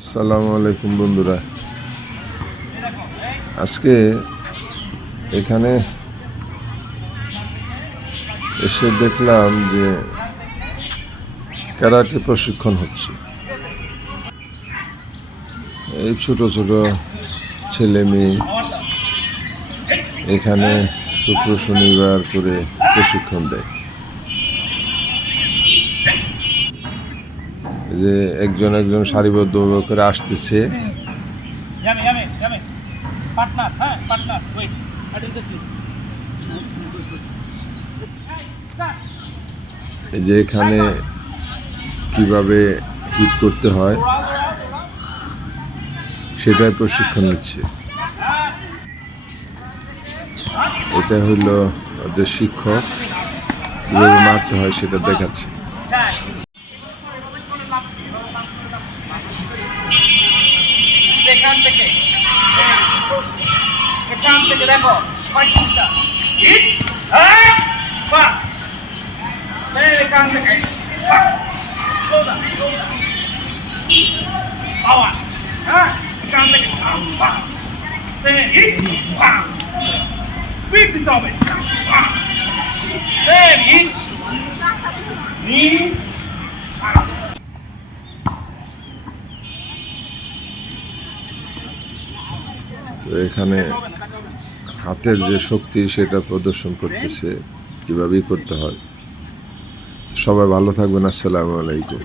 আসসালামু আলাইকুম বন্ধুরা। আজকে এখানে এসে দেখলাম যে ক্যারাটে প্রশিক্ষণ হচ্ছে। এই ছোট ছোট ছেলে মেয়ে এখানে শুক্র শনিবার করে প্রশিক্ষণ দেয়। যে একজন একজন সারিবদ্ধ করে আসতেছে. এই যে এখানে কীভাবে হিট করতে হয়. সেটাই প্রশিক্ষণ নিচ্ছে। এটা হলো ওদের শিক্ষক মারতে হয় সেটা দেখাচ্ছে। এখান থেকে এখান থেকে দেখো পঁয়ত্রিশটা হিট হ্যাঁ বাহ এখান থেকে সোজা সোজা পাওয়ার হ্যাঁ এখান থেকে বাহ সেভেন হিট বাহ স্পিড দিতে হবে বাহ সেভেন হিট নি তো এখানে হাতের যে শক্তি, সেটা প্রদর্শন করতেছে, কীভাবেই করতে হয়। সবাই ভালো থাকবেন, আসসালামু আলাইকুম।